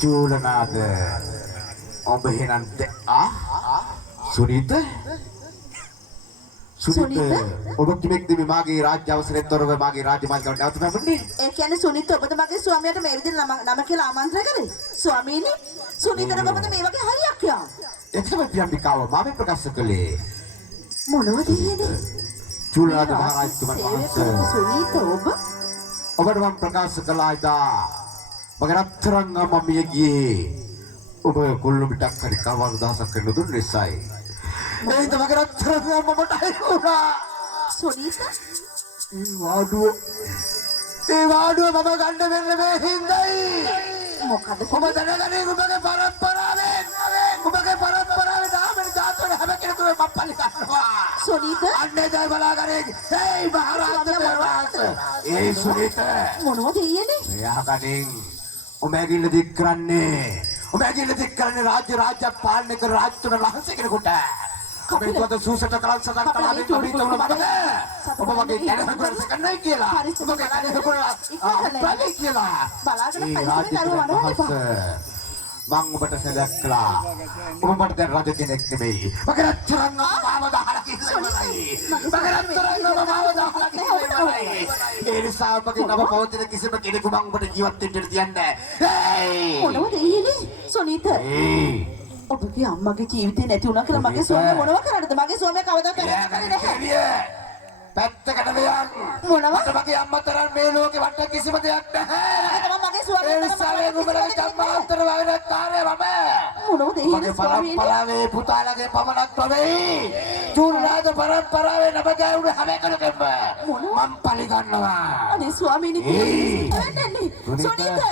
චූලනාද ඔබ එහෙනම් සුනිත ඔබ කිමෙක්ද මේ මාගේ රාජ්‍ය අවසරයෙන් තොරව මාගේ රාජ්‍ය මාර්ගයට නැවත පැමිණෙන්නේ? ඒ කියන්නේ සුනිත ඔබද මගේ ස්වාමියාට මේ විදිහට නම කියලා ආමන්ත්‍රණය කරේ? ස්වාමීනි සුනිතට කොහොමද මේ වගේ හරියක් යා? එතකොට ප්‍රියම්බිකාව මම ප්‍රකාශ කළේ මොනවද කියන්නේ? චූලනාද මහරජතුමන් වහන්සේ සුනිත ඔබට මම ප්‍රකාශ කළා ඉදා මගේ රත්තරන් අම්මා මිය ගියේ ඔබ කොල්ල පිටක් හරි කවවරු දහසක් කරන දුන්න නිසායි. ඒ තමයි රත්තරන් අම්මා මට අයිකුණා. සුනිත ඒ වාඩුව මම ගන්න වෙන්න මේ හින්දායි. මොකද ඔබ දැනගන්නේ ඔබගේ පරම්පරාවෙන් දාමන දාතන හැම කෙනෙකුම මප්පලි කරනවා. සුනිත අන්නේ දැන් බලාගන්නේ ඒ මහරජතුමන් ඒ සුනිත මොනවද කියන්නේ? එයා කටින් ඔමැගිල්ල දික් කරන්නේ රාජ්‍ය පාලනය කර රාජ්‍යතුමන් වහන්සේ කෙනෙකුට. ඔබේ පොත සූසට කලන් සදන් කලාවෙන් ඔබිට උන මඩක ඔබ වගේ දැනගන්න සකන්නයි කියලා. ඔබගේ දැනගන්න කියලා. බලාගෙන පරිස්සමෙන් දරුවා වඩවන්න. මං ඔබට සැලක් කළා. ඔබ මට දැන් රජ කෙනෙක් නෙමෙයි. මගේ රත්තරන් මාව දාලා කිව්වලයි. මගේ රත්තරන් මාව දාලා කිව්වලයි. ඒ නිසා ඔබගේ නම පවතින කිසිම කෙනෙකු මං ඔබට ජීවත් වෙන්න දෙන්නේ නැහැ. මොනවද කියන්නේ? සුනිත ඔබගේ අම්මගේ ජීවිතේ නැති වුණා කියලා මගේ ස්වාමියා මොනව කරන්නද? මගේ ස්වාමියා කවදාවත් කරන්නේ නැහැ. පැත්තකට වෙයන්. මොනවද? මගේ අම්මා තරම් මේ ලෝකේ වට කිසිම දෙයක් නැහැ. තමයි මගේ ස්වාමියා ඒ සාවේ නුඹලගේ ජම්මාන්තර වගේ කාර්යය මම. මොනවද මගේ පරම්පරාවේ පුතාලගේ පමණක් නෙවෙයි. චූලනාද පරම්පරාවේ නම ගෑවුන හැම කෙනෙක්ම මම පලි ගන්නවා. අනේ ස්වාමීනි කියන්නේ සුනිත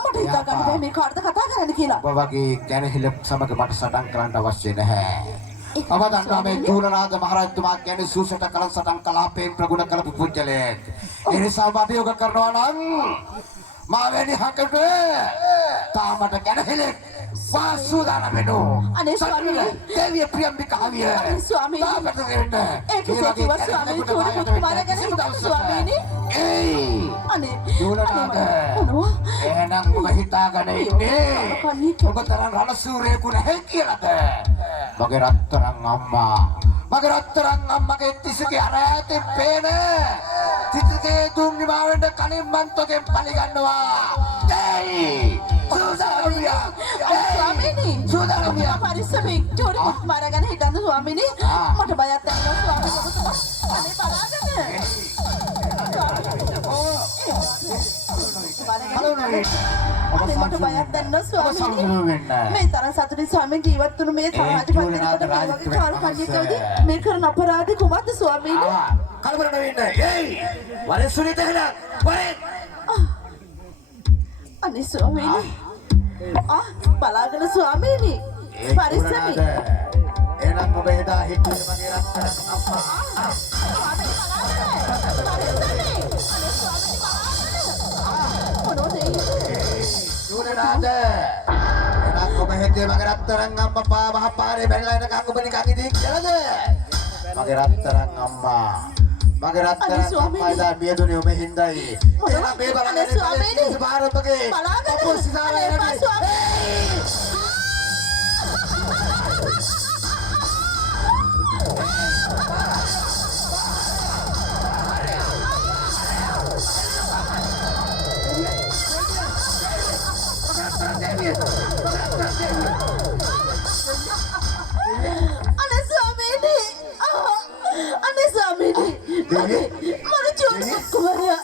මට හිතා ගන්න බෑ මේ කාටද කතා කරන්න කියලා. ඔබ වගේ ගැනහිල සමග මට සටන් කරන්න අවශ්‍ය නැහැ. ඔබ දන්නවා මේ චූලනාද මහරජතුමා කියන්නේ සූසට කලන් සටන් කලාපයෙන් ප්‍රගුණ කරපු පුජ්‍යලයක්. ඒ නිසා ඔබ අභියෝග කරනවා නම් මා වැනි හකට තාමට ගැනහිලෙක් වාසුදාන වෙනෝ. අනේ ස්වාමීනි දෙවිය ප්‍රියම්බිකාවිය. අනේ ස්වාමීනි තාමට වෙන්න. ඒක කිව්වා ස්වාමීනි චූලි පුතුමාලා ගැන ස්වාමීනි. අනේ චූලනාද මොනවා? එහෙනම් ඔබ හිතාගෙන ඉන්නේ ඔබ තරම් රණසූරයෙකු නැහැ කියලාද? මගේ රත්තරන් අම්මගේ තිසකේ අරෑතේ පේන තිතේ දුම්නි මාවෙන්ද කලින් මන්තෝගෙන් පලි ගන්නවා. ස්වාමීනි පරිස්සමෙන් චූලි පුතුමාලා ගැන හිතන්න ස්වාමීනි. මට බයක් දැනෙනවා ස්වාමීනි ඔබතුමා. අනේ බලාගෙන අනේ මට බයක් දැනෙනවා ස්වාමීනි. මේ තරම් සතුටින් ස්වාමීන් ජීවත් වුණු මේ සමාජ පද්ධතියකට මේ වගේ කාල කන්‍යකවදී මේ කරන අපරාධේ කුමක්ද ස්වාමීනි? කලබල නොවෙන්න. වරේ සුනිත එහෙනම් වරේ. අනේ ස්වාමීනි. බලාගෙන ස්වාමීනි. පරිස්සමෙන්. එහෙනම් ඔබ එදා හිතුවේ මගේ රත්තරන් අම්මා. චූලනාද එහෙනම් ඔබ හිතුවේ මගේ රත්තරන් අම්මා පාවහ පාරේ බැලලා එනකන් ඔබ නිකන් ඉදී කියලාද? මගේ රත්තරන් අම්මා ඉදා මියදුනේ ඔබ හින්දායි. එහෙනම් මේ බලන්නේ ස්වාමීනි භාරතගේ අපොසිසාරේ mana curi kumaria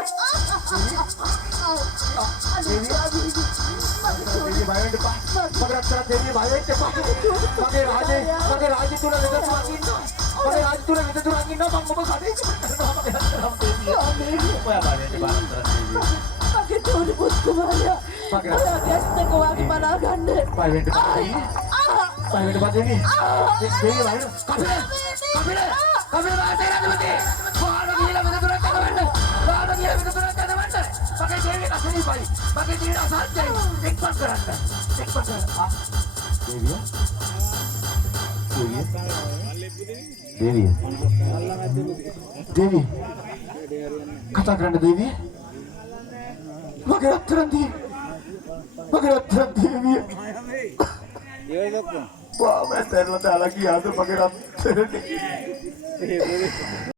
Devi, kata kerana Devi, maka terhenti. මගේ රත්තරන් දේවිය පාව ඇතැරලා දාලා ගියාද මගේ රත්තරනේ